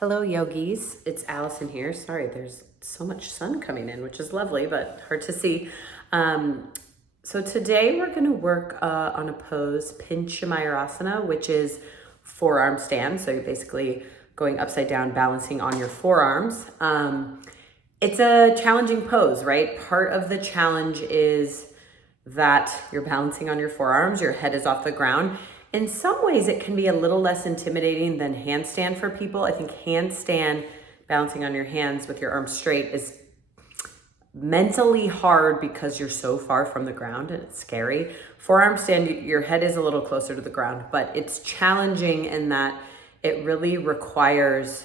Hello, yogis. It's Allison here. Sorry, there's so much sun coming in, which is lovely, but hard to see. Um, so today we're going to work on a pose, Pincha, which is forearm stand. So you're basically going upside down, balancing on your forearms. It's a challenging pose, right? Part of the challenge is that you're balancing on your forearms, your head is off the ground. In some ways, it can be a little less intimidating than handstand for people. I think handstand, balancing on your hands with your arms straight, is mentally hard because you're so far from the ground and it's scary. Forearm stand, your head is a little closer to the ground, but it's challenging in that it really requires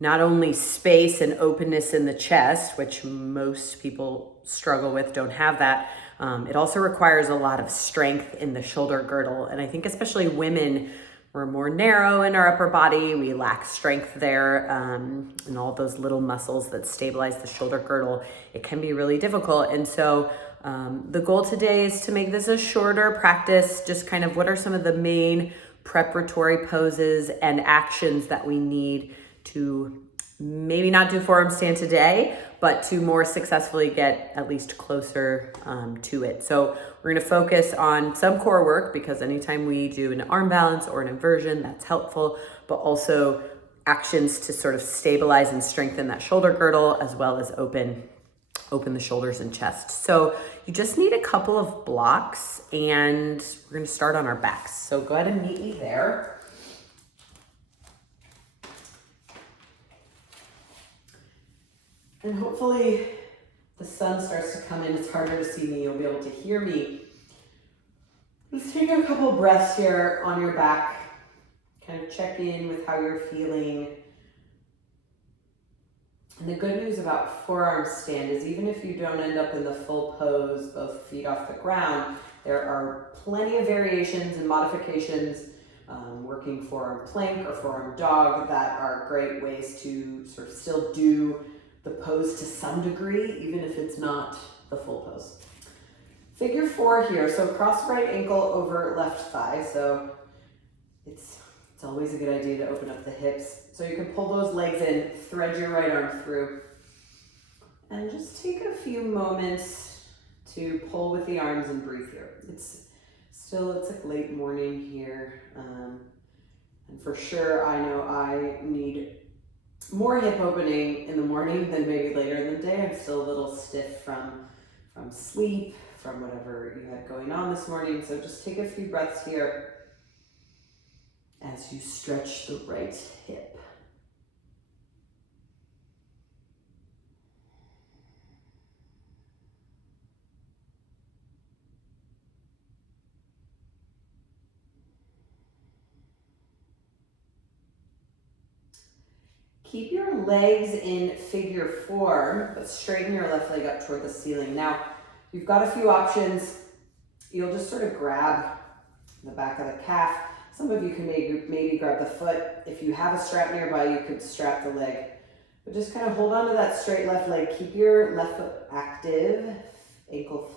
not only space and openness in the chest, which most people struggle with, don't have that. It also requires a lot of strength in the shoulder girdle. And I think especially women, we're more narrow in our upper body. We lack strength there, and all those little muscles that stabilize the shoulder girdle. It can be really difficult. And so the goal today is to make this a shorter practice, just kind of what are some of the main preparatory poses and actions that we need to maybe not do forearm stand today, but to more successfully get at least closer to it. So we're gonna focus on some core work because anytime we do an arm balance or an inversion, that's helpful, but also actions to sort of stabilize and strengthen that shoulder girdle as well as open the shoulders and chest. So you just need a couple of blocks and we're gonna start on our backs. So go ahead and meet me there. And hopefully the sun starts to come in. It's harder to see me. You'll be able to hear me. Just take a couple breaths here on your back. Kind of check in with how you're feeling. And the good news about forearm stand is even if you don't end up in the full pose, both feet off the ground, there are plenty of variations and modifications, working forearm plank or forearm dog, that are great ways to sort of still do the pose to some degree, even if it's not the full pose. Figure 4 here. So cross right ankle over left thigh. So it's always a good idea to open up the hips. So you can pull those legs in, thread your right arm through, and just take a few moments to pull with the arms and breathe here. It's like late morning here. And for sure, I know I need more hip opening in the morning than maybe later in the day. I'm still a little stiff from sleep, from whatever you had going on this morning. So just take a few breaths here as you stretch the right hip. Keep your legs in figure 4, but straighten your left leg up toward the ceiling. Now, you've got a few options. You'll just sort of grab the back of the calf. Some of you can maybe grab the foot. If you have a strap nearby, you could strap the leg. But just kind of hold on to that straight left leg. Keep your left foot active, ankle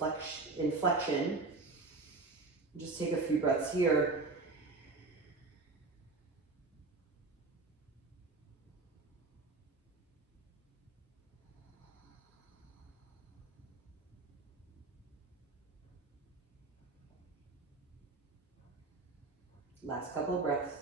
inflection. Just take a few breaths here. Last couple of breaths.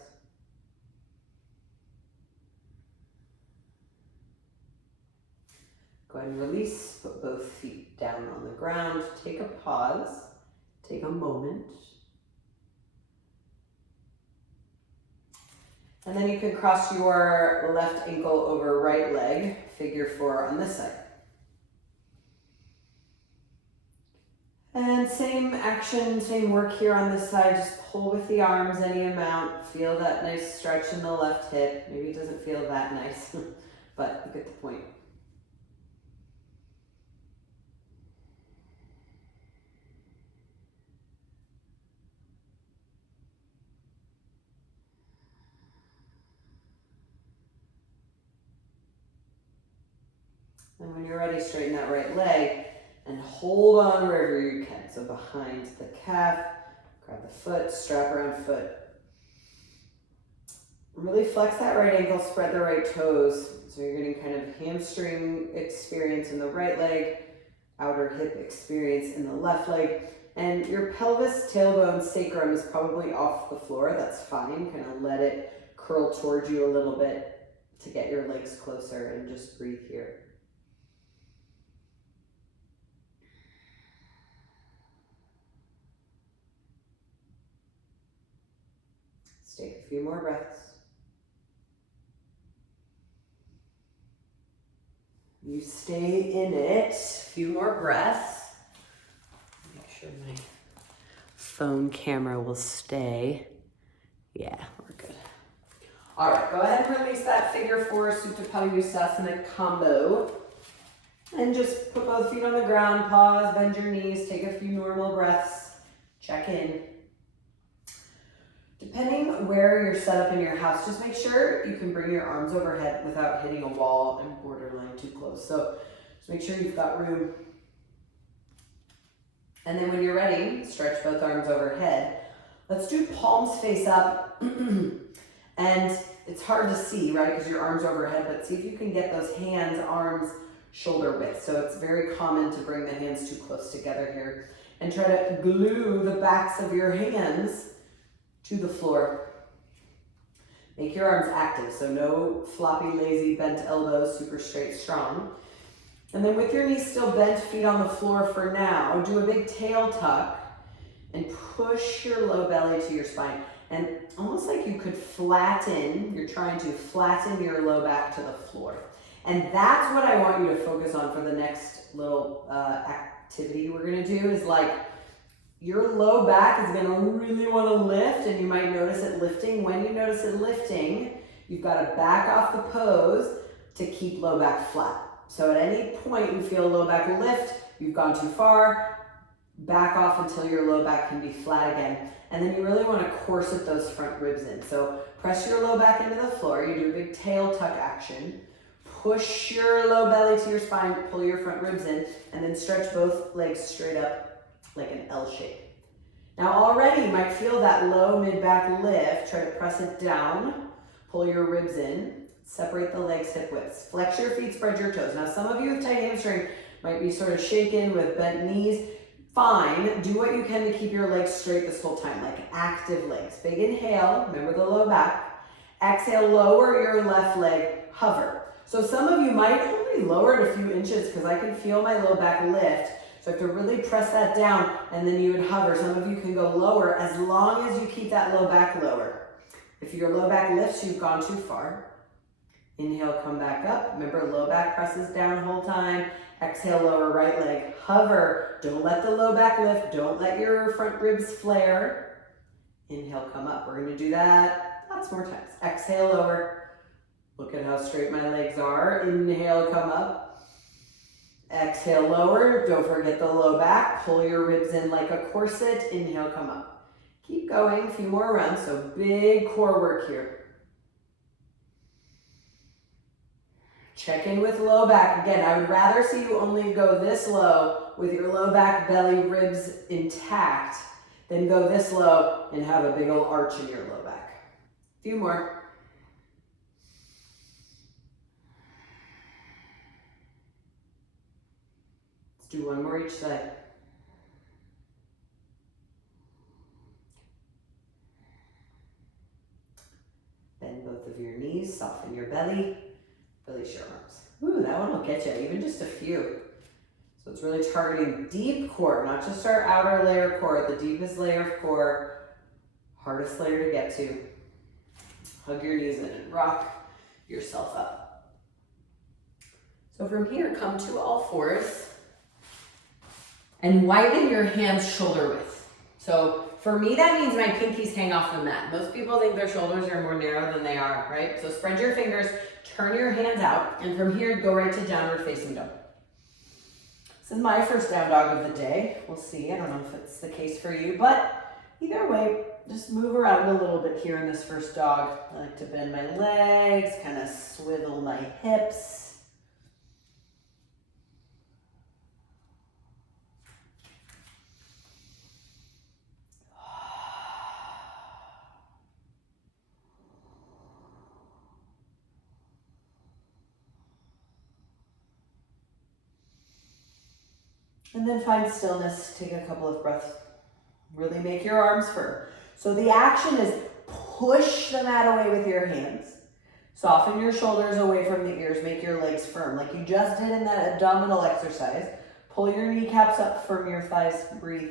Go ahead and release, put both feet down on the ground. Take a pause, take a moment. And then you can cross your left ankle over right leg, figure 4 on this side. And same action, same work here on this side. Just pull with the arms any amount. Feel that nice stretch in the left hip. Maybe it doesn't feel that nice, but you get the point. And when you're ready, straighten that right leg and hold on wherever you can. So behind the calf, grab the foot, strap around foot. Really flex that right ankle, spread the right toes. So you're getting kind of hamstring experience in the right leg, outer hip experience in the left leg. And your pelvis, tailbone, sacrum is probably off the floor. That's fine. Kind of let it curl towards you a little bit to get your legs closer, and just breathe here. Let's take a few more breaths. You stay in it. A few more breaths. Make sure my phone camera will stay. Yeah, we're good. All right, go ahead and release that figure four Supta Palusasana combo. And just put both feet on the ground, pause, bend your knees, take a few normal breaths, check in. Depending where you're set up in your house, just make sure you can bring your arms overhead without hitting a wall and borderline too close. So just make sure you've got room. And then when you're ready, stretch both arms overhead. Let's do palms face up. And it's hard to see, right, because your arms overhead, but see if you can get those hands, arms, shoulder width. So it's very common to bring the hands too close together here. And try to glue the backs of your hands to the floor. Make your arms active, so no floppy, lazy, bent elbows, super straight, strong. And then with your knees still bent, feet on the floor for now, do a big tail tuck and push your low belly to your spine. And almost like you could flatten, you're trying to flatten your low back to the floor. And that's what I want you to focus on for the next little activity we're gonna do, is like your low back is gonna really wanna lift, and you might notice it lifting. When you notice it lifting, you've gotta back off the pose to keep low back flat. So at any point you feel low back lift, you've gone too far, back off until your low back can be flat again. And then you really wanna corset those front ribs in. So press your low back into the floor, you do a big tail tuck action, push your low belly to your spine, pull your front ribs in, and then stretch both legs straight up like an L shape. Now already you might feel that low mid-back lift. Try to press it down, pull your ribs in, separate the legs hip widths. Flex your feet, spread your toes. Now some of you with tight hamstring might be sort of shaken with bent knees. Fine, do what you can to keep your legs straight this whole time, like active legs. Big inhale, remember the low back. Exhale, lower your left leg, hover. So some of you might only lower it a few inches because I can feel my low back lift. So I have to really press that down, and then you would hover. Some of you can go lower as long as you keep that low back lower. If your low back lifts, you've gone too far. Inhale, come back up. Remember, low back presses down whole time. Exhale, lower right leg, hover. Don't let the low back lift. Don't let your front ribs flare. Inhale, come up. We're gonna do that lots more times. Exhale, lower. Look at how straight my legs are. Inhale, come up. Exhale, lower. Don't forget the low back. Pull your ribs in like a corset. Inhale, come up. Keep going, a few more runs. So big core work here. Check in with low back. Again, I would rather see you only go this low with your low back, belly, ribs intact than go this low and have a big old arch in your low back. A few more. Do one more each side. Bend both of your knees, soften your belly, release your arms. Ooh, that one will get you, even just a few. So it's really targeting deep core, not just our outer layer core, the deepest layer of core, hardest layer to get to. Hug your knees in and rock yourself up. So from here, come to all fours. And widen your hands shoulder width. So for me, that means my pinkies hang off the mat. Most people think their shoulders are more narrow than they are, right? So spread your fingers, turn your hands out, and from here, go right to downward facing dog. This is my first down dog of the day. We'll see, I don't know if it's the case for you, but either way, just move around a little bit here in this first dog. I like to bend my legs, kind of swivel my hips. And then find stillness, take a couple of breaths. Really make your arms firm. So the action is push the mat away with your hands. Soften your shoulders away from the ears, make your legs firm like you just did in that abdominal exercise. Pull your kneecaps up, firm your thighs, breathe.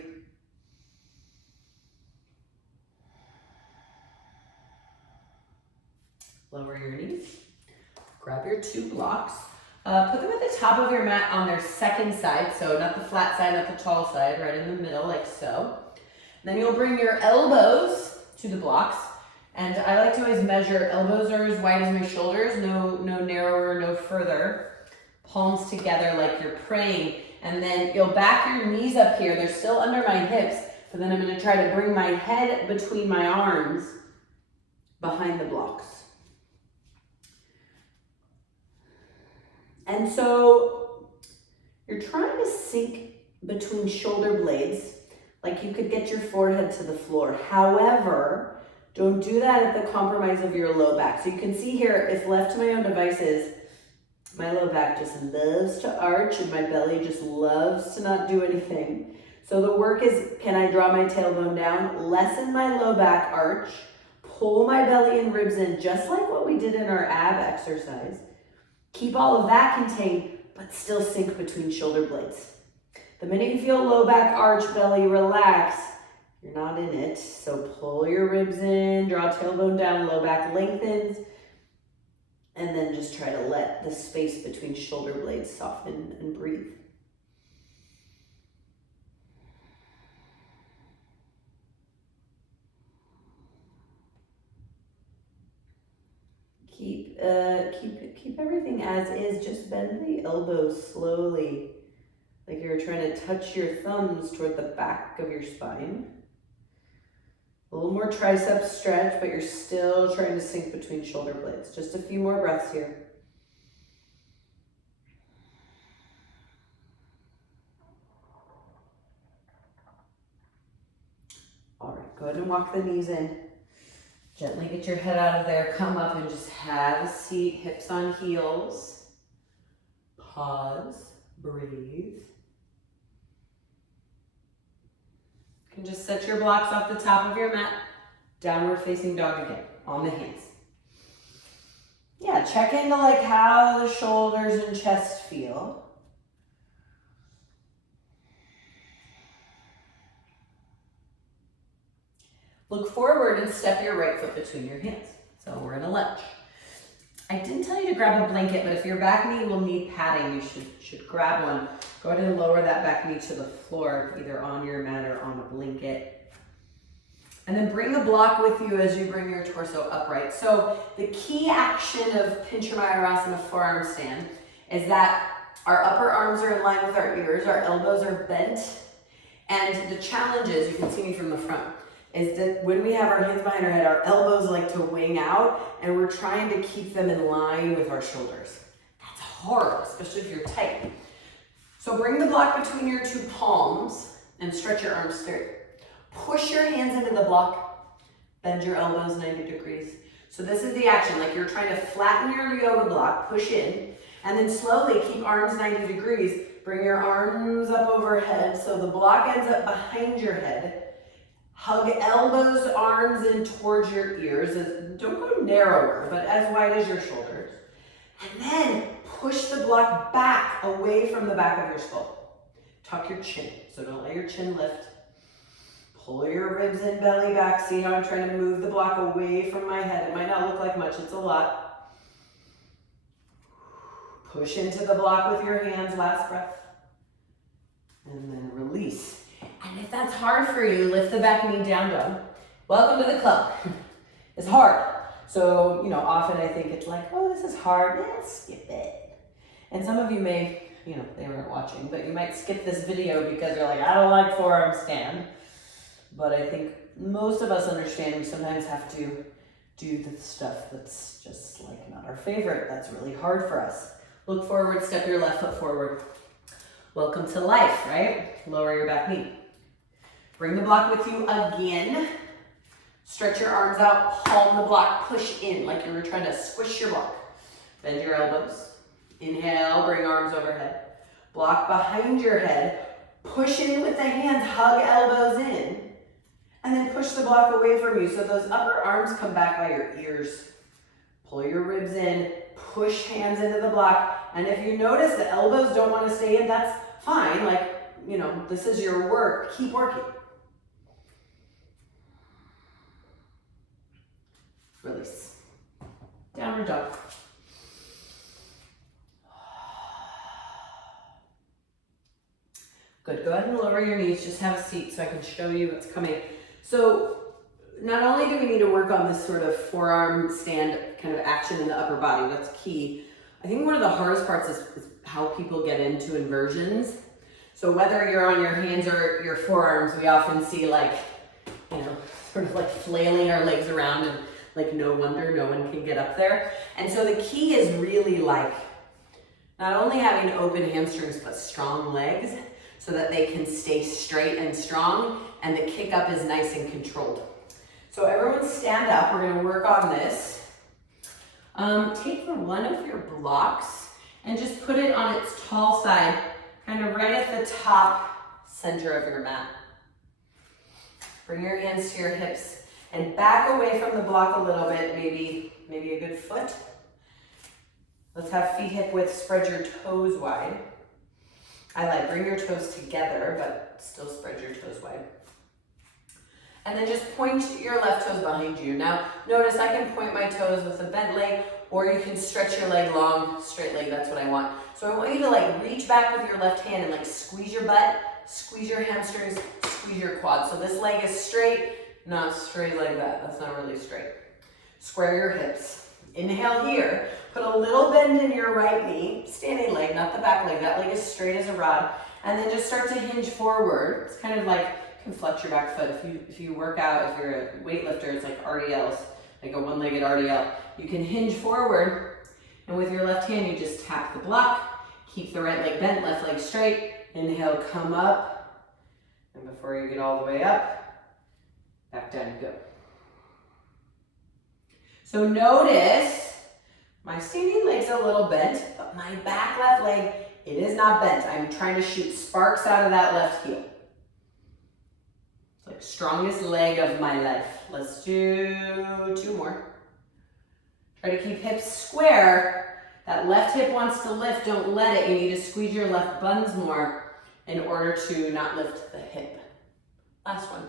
Lower your knees. Grab your 2 blocks. Put them at the top of your mat on their second side, so not the flat side, not the tall side, right in the middle, like so. Then you'll bring your elbows to the blocks, and I like to always measure. Elbows are as wide as my shoulders, no narrower, no further. Palms together like you're praying, and then you'll back your knees up here. They're still under my hips, but then I'm going to try to bring my head between my arms behind the blocks. And so you're trying to sink between shoulder blades, like you could get your forehead to the floor. However, don't do that at the compromise of your low back. So you can see here, if left to my own devices, my low back just loves to arch and my belly just loves to not do anything. So the work is, can I draw my tailbone down, lessen my low back arch, pull my belly and ribs in, just like what we did in our ab exercise. Keep all of that contained, but still sink between shoulder blades. The minute you feel low back arch, belly relax, you're not in it. So pull your ribs in, draw tailbone down, low back lengthens, and then just try to let the space between shoulder blades soften and breathe. Keep everything as is. Just bend the elbows slowly, like you're trying to touch your thumbs toward the back of your spine. A little more tricep stretch, but you're still trying to sink between shoulder blades. Just a few more breaths here. All right, go ahead and walk the knees in. Gently get your head out of there. Come up and just have a seat, hips on heels. Pause, breathe. You can just set your blocks off the top of your mat. Downward facing dog again, on the hands. Yeah, check into like how the shoulders and chest feel. Look forward and step your right foot between your hands. So we're in a lunge. I didn't tell you to grab a blanket, but if your back knee will need padding, you should grab one. Go ahead and lower that back knee to the floor, either on your mat or on a blanket. And then bring the block with you as you bring your torso upright. So the key action of Pincha forearm stand is that our upper arms are in line with our ears, our elbows are bent, and the challenge is, you can see me from the front, is that when we have our hands behind our head, our elbows like to wing out, and we're trying to keep them in line with our shoulders. That's hard, especially if you're tight. So bring the block between your 2 palms and stretch your arms straight. Push your hands into the block, bend your elbows 90 degrees. So this is the action, like you're trying to flatten your yoga block, push in, and then slowly keep arms 90 degrees. Bring your arms up overhead so the block ends up behind your head. Hug elbows, arms in towards your ears. Don't go narrower, but as wide as your shoulders. And then push the block back away from the back of your skull. Tuck your chin, so don't let your chin lift. Pull your ribs and belly back. See how I'm trying to move the block away from my head. It might not look like much, it's a lot. Push into the block with your hands, last breath. And then release. And if that's hard for you, lift the back knee down, dog. Welcome to the club. It's hard. So, often I think it's like, oh, this is hard. Yeah, skip it. And some of you may, they weren't watching, but you might skip this video because you're like, I don't like forearm stand. But I think most of us understand we sometimes have to do the stuff that's just like not our favorite. That's really hard for us. Look forward, step your left foot forward. Welcome to life, right? Lower your back knee. Bring the block with you again. Stretch your arms out, palm the block, push in like you were trying to squish your block. Bend your elbows. Inhale, bring arms overhead. Block behind your head. Push in with the hands, hug elbows in, and then push the block away from you. So those upper arms come back by your ears. Pull your ribs in, push hands into the block. And if you notice the elbows don't want to stay in, that's fine. Like, you know, this is your work. Keep working. Release. Downward dog. Good. Go ahead and lower your knees. Just have a seat so I can show you what's coming. So not only do we need to work on this sort of forearm stand kind of action in the upper body, that's key. I think one of the hardest parts is how people get into inversions. So whether you're on your hands or your forearms, we often see like, you know, sort of like flailing our legs around and like no wonder no one can get up there. And so the key is really like not only having open hamstrings but strong legs so that they can stay straight and strong and the kick up is nice and controlled. So everyone stand up, we're gonna work on this. Take one of your blocks and just put it on its tall side, kind of right at the top center of your mat. Bring your hands to your hips and back away from the block a little bit, maybe a good foot. Let's have feet hip width, spread your toes wide. I like bring your toes together, but still spread your toes wide. And then just point your left toes behind you. Now, notice I can point my toes with a bent leg, or you can stretch your leg long, straight leg, that's what I want. So I want you to like reach back with your left hand and like squeeze your butt, squeeze your hamstrings, squeeze your quads. So this leg is straight, not straight like that. That's not really straight. Square your hips. Inhale here. Put a little bend in your right knee, standing leg, not the back leg. That leg is straight as a rod. And then just start to hinge forward. It's kind of like, you can flex your back foot. If you work out, if you're a weightlifter, it's like RDLs, like a one-legged RDL. You can hinge forward, and with your left hand, you just tap the block. Keep the right leg bent, left leg straight. Inhale, come up. And before you get all the way up, back down you go. So notice, my standing leg's a little bent, but my back left leg, it is not bent. I'm trying to shoot sparks out of that left heel. It's like strongest leg of my life. Let's do 2 more. Try to keep hips square. That left hip wants to lift, don't let it. You need to squeeze your left buns more in order to not lift the hip. Last one.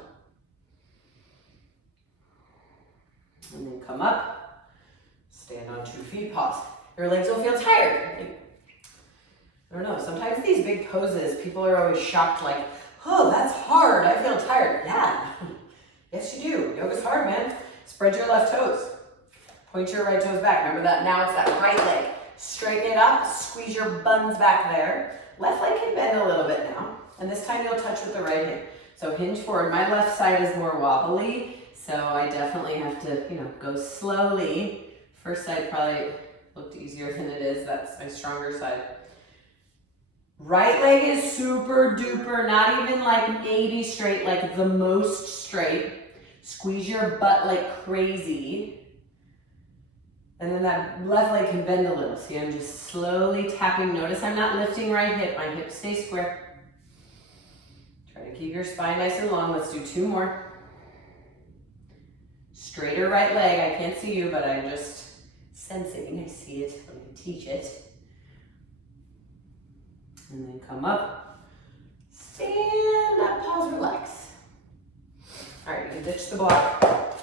And then come up, stand on 2 feet, pause. Your legs will feel tired. I don't know, sometimes these big poses, people are always shocked like, oh, that's hard, I feel tired. Yeah, yes you do. Yoga's hard, man. Spread your left toes. Point your right toes back. Remember that, now it's that right leg. Straighten it up, squeeze your buns back there. Left leg can bend a little bit now. And this time you'll touch with the right hand. So hinge forward. My left side is more wobbly. So I definitely have to, go slowly. First side probably looked easier than it is. That's my stronger side. Right leg is super duper, not even like maybe straight, like the most straight. Squeeze your butt like crazy. And then that left leg can bend a little. See, I'm just slowly tapping. Notice I'm not lifting right hip. My hips stay square. Try to keep your spine nice and long. Let's do 2 more. Straighter right leg. I can't see you, but I'm just sensing. I see it. I'm going to teach it. And then come up. Stand up, pause, relax. All right, you can ditch the block.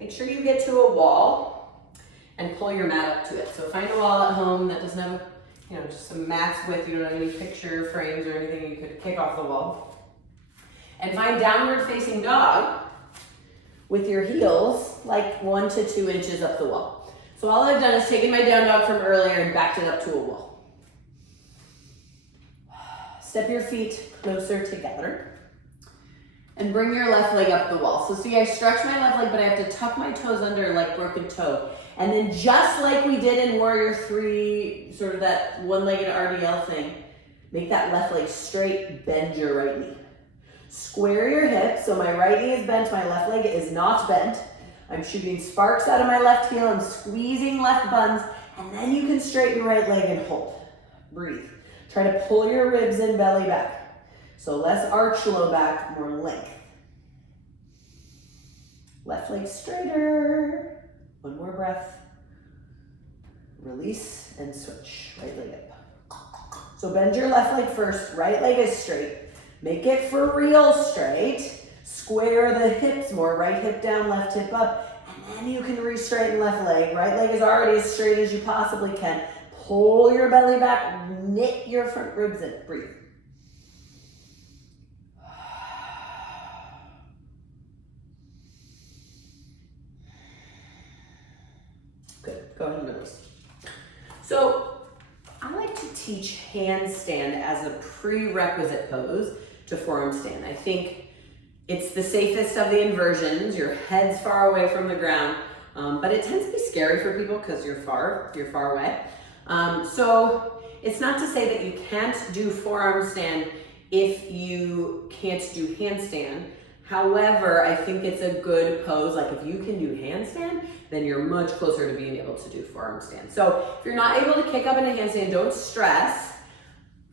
Make sure you get to a wall and pull your mat up to it. So find a wall at home that doesn't have, just some mats with, you don't have any picture frames or anything you could kick off the wall. And find downward facing dog with your heels like 1 to 2 inches up the wall. So all I've done is taken my down dog from earlier and backed it up to a wall. Step your feet closer together and bring your left leg up the wall. So see, I stretch my left leg, but I have to tuck my toes under like broken toe. And then just like we did in Warrior 3, sort of that one-legged RDL thing, make that left leg straight, bend your right knee. Square your hips, so my right knee is bent, my left leg is not bent. I'm shooting sparks out of my left heel, I'm squeezing left buns, and then you can straighten right leg and hold. Breathe. Try to pull your ribs in, belly back. So less arch low back, more length. Left leg straighter. One more breath. Release and switch. Right leg up. So bend your left leg first. Right leg is straight. Make it for real straight. Square the hips more. Right hip down, left hip up. And then you can re-straighten left leg. Right leg is already as straight as you possibly can. Pull your belly back. Knit your front ribs in. Breathe. Good. Go ahead and release. So I like to teach handstand as a prerequisite pose to forearm stand. I think it's the safest of the inversions. Your head's far away from the ground, but it tends to be scary for people because you're far away. So it's not to say that you can't do forearm stand if you can't do handstand. However, I think it's a good pose. Like if you can do handstand, then you're much closer to being able to do forearm stand. So if you're not able to kick up into handstand, don't stress.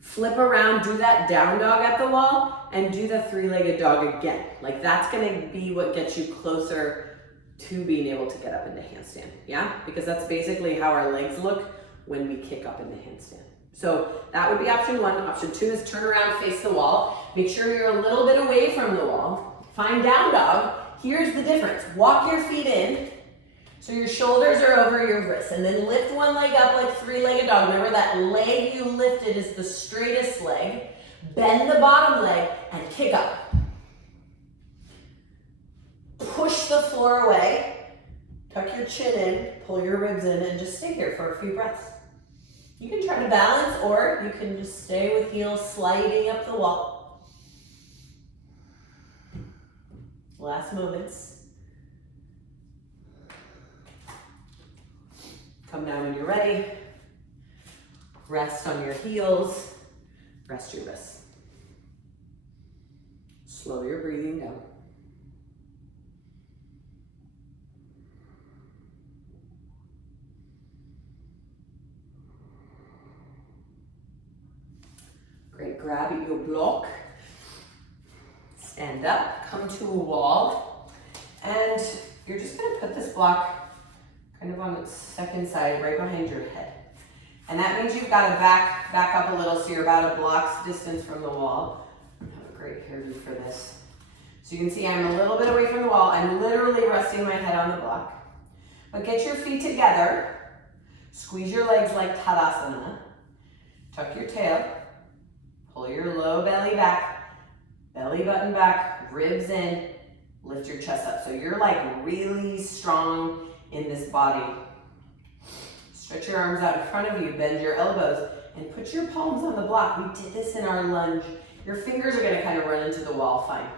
Flip around, do that down dog at the wall, and do the three-legged dog again. Like that's gonna be what gets you closer to being able to get up into handstand, yeah? Because that's basically how our legs look when we kick up into handstand. So that would be option one. Option two is turn around, face the wall. Make sure you're a little bit away from the wall. Find down dog. Here's the difference. Walk your feet in so your shoulders are over your wrists, and then lift one leg up like three-legged dog. Remember that leg you lifted is the straightest leg. Bend the bottom leg and kick up. Push the floor away. Tuck your chin in, pull your ribs in, and just stay here for a few breaths. You can try to balance, or you can just stay with heels sliding up the wall. Last moments. Come down when you're ready. Rest on your heels. Rest your wrists. Slow your breathing down. Great, grab your block. Stand up, come to a wall, and you're just gonna put this block kind of on its second side, right behind your head. And that means you've got to back up a little so you're about a block's distance from the wall. I have a great hairdo for this. So you can see I'm a little bit away from the wall. I'm literally resting my head on the block. But get your feet together. Squeeze your legs like Tadasana. Tuck your tail. Pull your low belly back. Belly button back, ribs in, lift your chest up. So you're like really strong in this body. Stretch your arms out in front of you, bend your elbows, and put your palms on the block. We did this in our lunge. Your fingers are gonna kind of run into the wall, fine.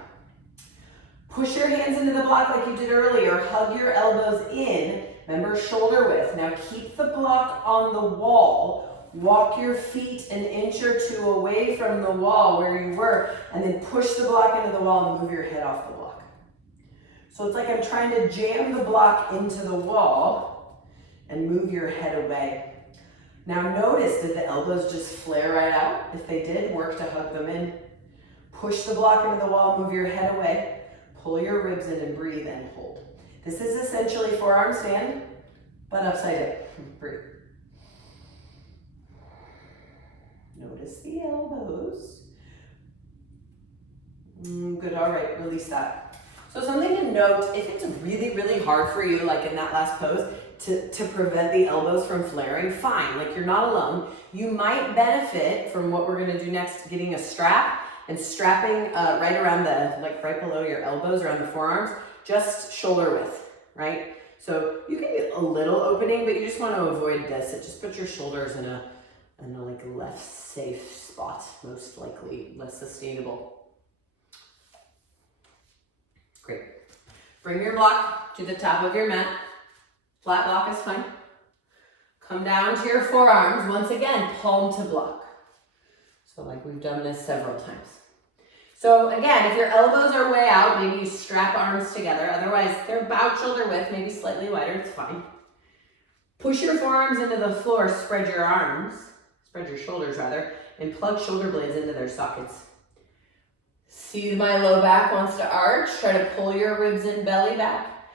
Push your hands into the block like you did earlier. Hug your elbows in. Remember, shoulder width. Now keep the block on the wall. Walk your feet an inch or two away from the wall where you were, and then push the block into the wall and move your head off the block. So it's like I'm trying to jam the block into the wall and move your head away. Now notice, did the elbows just flare right out? If they did, work to hug them in. Push the block into the wall, move your head away, pull your ribs in and breathe and hold. This is essentially forearm stand, but upside down. Breathe. Notice the elbows. Good, all right, release that. So something to note, if it's really, really hard for you, like in that last pose, to prevent the elbows from flaring, fine, like you're not alone. You might benefit from what we're gonna do next, getting a strap and strapping right around like right below your elbows, around the forearms, just shoulder width, right? So you can get a little opening, but you just wanna avoid this. It just puts your shoulders in a like less safe spot, most likely less sustainable. Great. Bring your block to the top of your mat. Flat block is fine. Come down to your forearms. Once again, palm to block. So like we've done this several times. So again, if your elbows are way out, maybe you strap arms together. Otherwise, they're about shoulder width, maybe slightly wider, it's fine. Push your forearms into the floor, spread your shoulders rather, and plug shoulder blades into their sockets. See my low back wants to arch. Try to pull your ribs and belly back.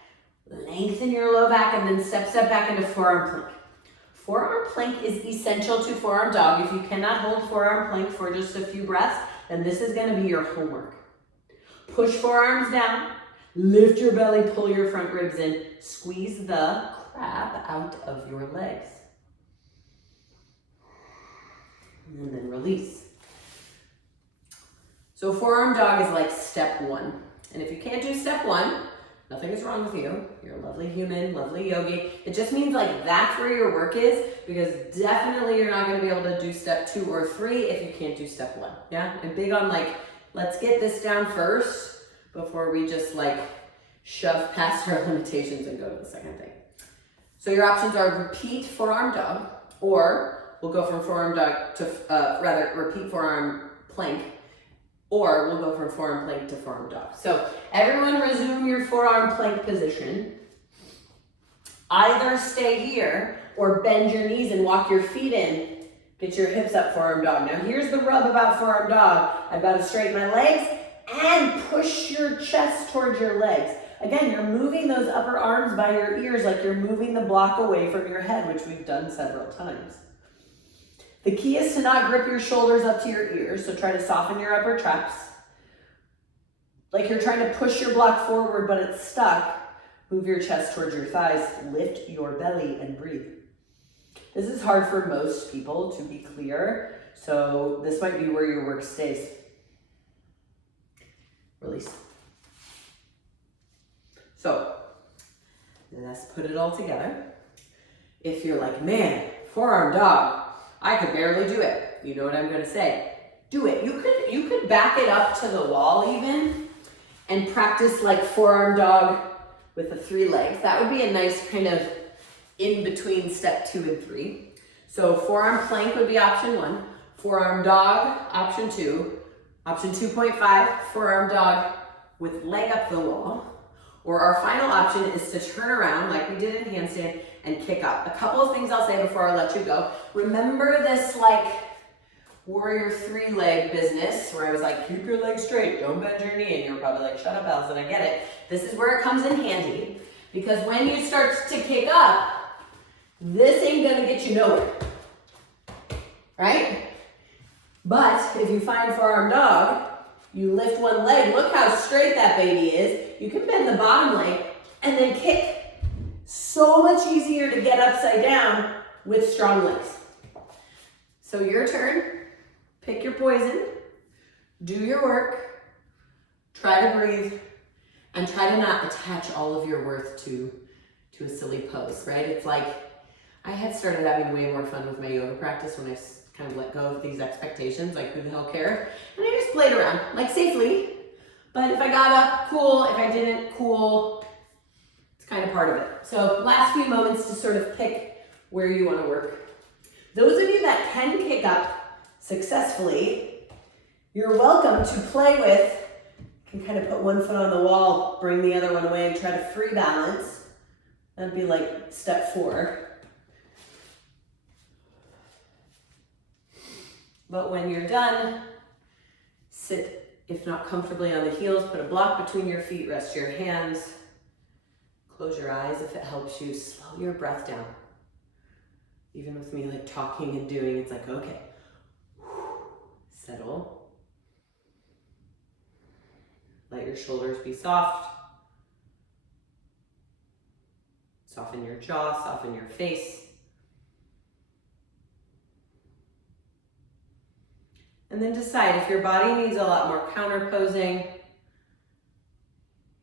Lengthen your low back and then step back into forearm plank. Forearm plank is essential to forearm dog. If you cannot hold forearm plank for just a few breaths, then this is going to be your homework. Push forearms down, lift your belly, pull your front ribs in, squeeze the crap out of your legs. And then release. So forearm dog is like step one. And if you can't do step one, nothing is wrong with you. You're a lovely human, lovely yogi. It just means like that's where your work is, because definitely you're not gonna be able to do step 2 or 3 if you can't do step 1, yeah? I'm big on like, let's get this down first before we just like shove past our limitations and go to the second thing. So your options are repeat forearm dog, or we'll go from forearm dog to, repeat forearm plank, or we'll go from forearm plank to forearm dog. So everyone resume your forearm plank position. Either stay here or bend your knees and walk your feet in. Get your hips up, forearm dog. Now here's the rub about forearm dog. I've got to straighten my legs and push your chest towards your legs. Again, you're moving those upper arms by your ears like you're moving the block away from your head, which we've done several times. The key is to not grip your shoulders up to your ears, so try to soften your upper traps. Like you're trying to push your block forward, but it's stuck. Move your chest towards your thighs, lift your belly, and breathe. This is hard for most people, to be clear, so this might be where your work stays. Release. So, let's put it all together. If you're like, man, forearm dog, I could barely do it. You know what I'm gonna say. Do it. You could back it up to the wall even and practice like forearm dog with the 3 legs. That would be a nice kind of in between step 2 and 3. So forearm plank would be option 1. Forearm dog, option 2. Option 2.5, forearm dog with leg up the wall. Or our final option is to turn around like we did in handstand and kick up. A couple of things I'll say before I let you go. Remember this like warrior 3-leg business where I was like, keep your legs straight, don't bend your knee. And you're probably like, shut up, Allison, I get it. This is where it comes in handy, because when you start to kick up, this ain't gonna get you nowhere, right? But if you find forearm dog, you lift one leg, look how straight that baby is. You can bend the bottom leg and then kick. So much easier to get upside down with strong legs. So your turn, pick your poison, do your work, try to breathe, and try to not attach all of your worth to a silly pose, right? It's like, I had started having way more fun with my yoga practice when I kind of let go of these expectations, like who the hell cares? And I just played around, like safely. But if I got up, cool. If I didn't, cool. It's kind of part of it. So last few moments to sort of pick where you want to work. Those of you that can kick up successfully, you're welcome to play with, you can kind of put one foot on the wall, bring the other one away, and try to free balance. That'd be like step 4. But when you're done, sit, if not comfortably on the heels, put a block between your feet, rest your hands, close your eyes if it helps you, slow your breath down. Even with me like talking and doing, it's like, okay, settle. Let your shoulders be soft. Soften your jaw, soften your face. And then decide if your body needs a lot more counter posing.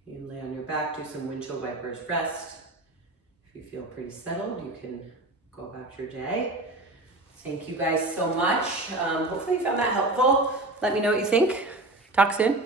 You can lay on your back, do some windshield wipers, rest. If you feel pretty settled, you can go about your day. Thank you guys so much. Hopefully you found that helpful. Let me know what you think. Talk soon.